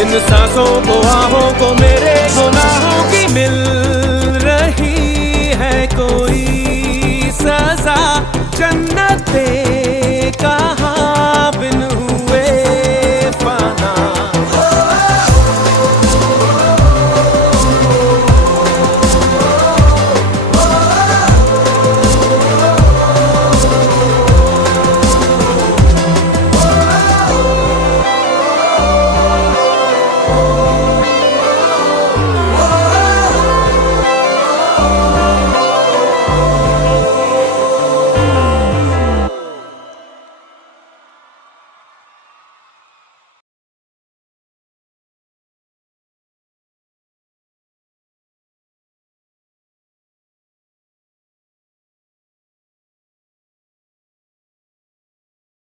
इन सांसों को आहों को मेरे गुनाहों की मिल रही है कोई सजा। जन्नत कहाँ